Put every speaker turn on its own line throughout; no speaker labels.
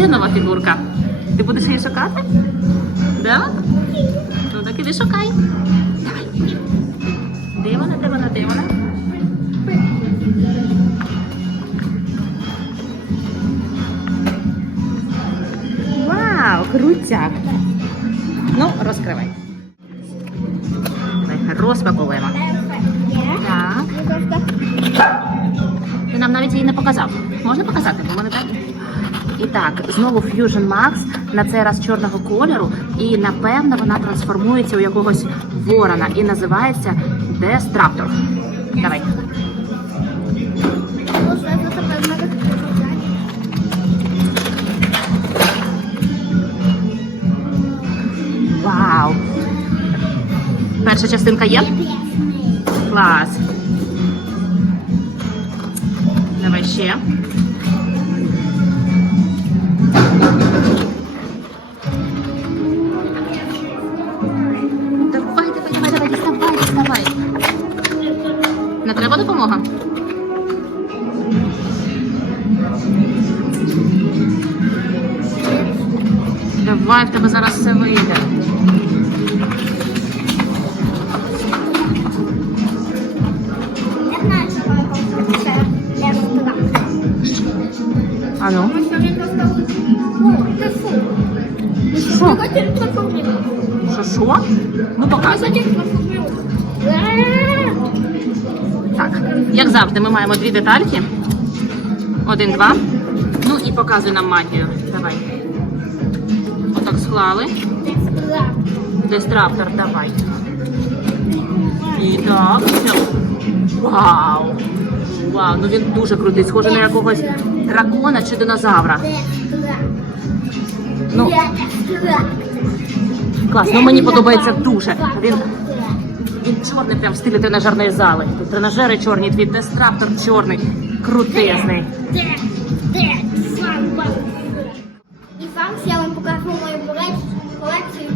Це нова фігурка. Ти будеш її шукати? Да? Ну так іди шукай. Давай. Де вона, де вона, де вона? Вау, крутяк. Ну, розкривай. Давай, розпаковуємо. Так. Ти нам навіть її не показав. Можна показати? Бо мене так. І так, знову Fusion Max, на цей раз чорного кольору, і напевно вона трансформується у якогось ворона і називається Дестраптор. Давай. Вау! Перша частинка є? Клас. Давай ще. Діставай. Не треба допомога? Давай, в тебе зараз все вийде.
Я знаю, що це я сказав.
А ну.
Тому
Так, як завжди, ми маємо дві детальки. Один, два. Ну і показуй нам магію. Давай. Отак склали. Дестраптор, давай. І так. Вау! Вау, ну він дуже крутий, схожий на якогось дракона чи динозавра. Ну,
Це
клас, ну мені подобається дуже. Він чорний прям в стилі тренажерної зали. Тут тренажери чорні, твій дестраптор чорний, крутезний.
Де? І вам я вам покажу мою колекцію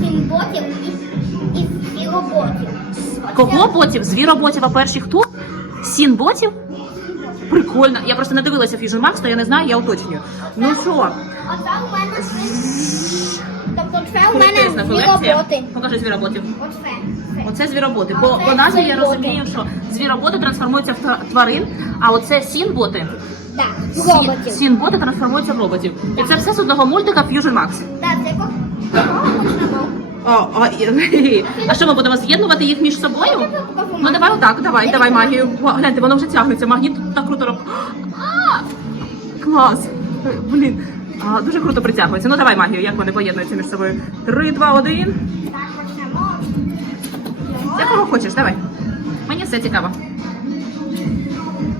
фінботів і, і, і роботів.
Кого ботів? Звіроботів, а перші хто? Сін ботів? Прикольно. Я просто не дивилася Fusion Max, то я не знаю, я уточнюю. Ну що,
Оце у мене Тобто це у мене дві
колекція.
роботи.
Покажи звіроботів.
Оце.
Оце звіроботи. По, по назві я розумію, що звіроботи трансформуються в тварин, а оце сінботи.
Так,
Сін,
роботів.
сінботи трансформуються в роботів. І це все з одного мультика Fusion Max.
Так, це ко-
О, о, і- а що ми будемо з'єднувати їх між собою? Ну давай отак, давай, давай магію. О, Гляньте, воно вже тягнеться. Магніт так круто роб. А! Клас! Блін. А, дуже круто притягується. Ну давай магію, як вони поєднуються між собою. Три, два, один. Якого хочеш, давай. Мені все цікаво.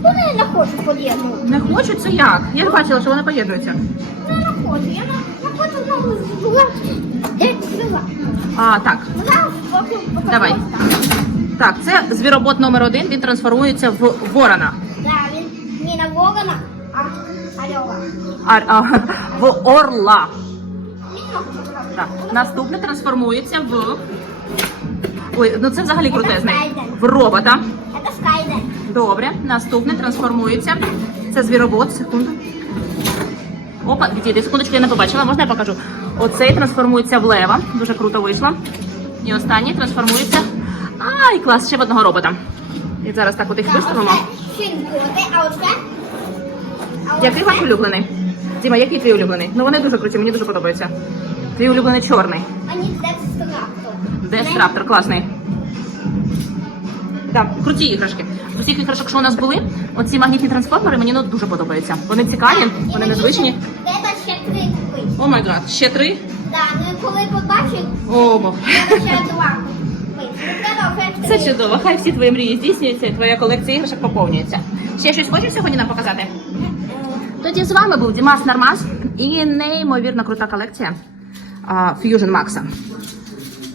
Вони не хочу поєднувати.
Не хочу, це як? Я ж бачила, що вони поєднуються.
Я не хочу. Я не, не хочу знову згувати. Як згувати?
А, так.
Ну, зараз поки
Давай.
так.
Це звіробот номер один, він трансформується в ворона.
Так, він не на Вогана, а Альова.
А, а, в орла. Так. Наступне трансформується в. Ой, ну це взагалі крутезний. В робота.
Це Скайден.
Добре. Наступне трансформується. Це звіробот. Секунду. Опа, відійди, секундочку, я не побачила. Можна я покажу? Оцей трансформується в лева. Дуже круто вийшло. І останній трансформується. Ай, клас, ще в одного робота. І зараз так от їх виставимо. Який ваш улюблений? Діма, який твій улюблений? Ну вони дуже круті, мені дуже подобаються. Твій улюблений чорний.
Мені дестраптор.
Дестраптор, класний. Так, круті іграшки. З усіх іграшок, що у нас були, оці магнітні трансформери мені ну, дуже подобаються. Вони цікаві, вони незвичні.
Треба ще три купити.
О май гад, ще три.
Так, ну і коли побачив,
О, бо.
треба ще два купити. Ну, Треба вже три.
Це чудово. Хай всі твої мрії здійснюються, і твоя колекція іграшок поповнюється. Ще щось хочеш сьогодні нам показати? Тоді з вами був Дімас Нармас і неймовірно крута колекція а, Fusion Max.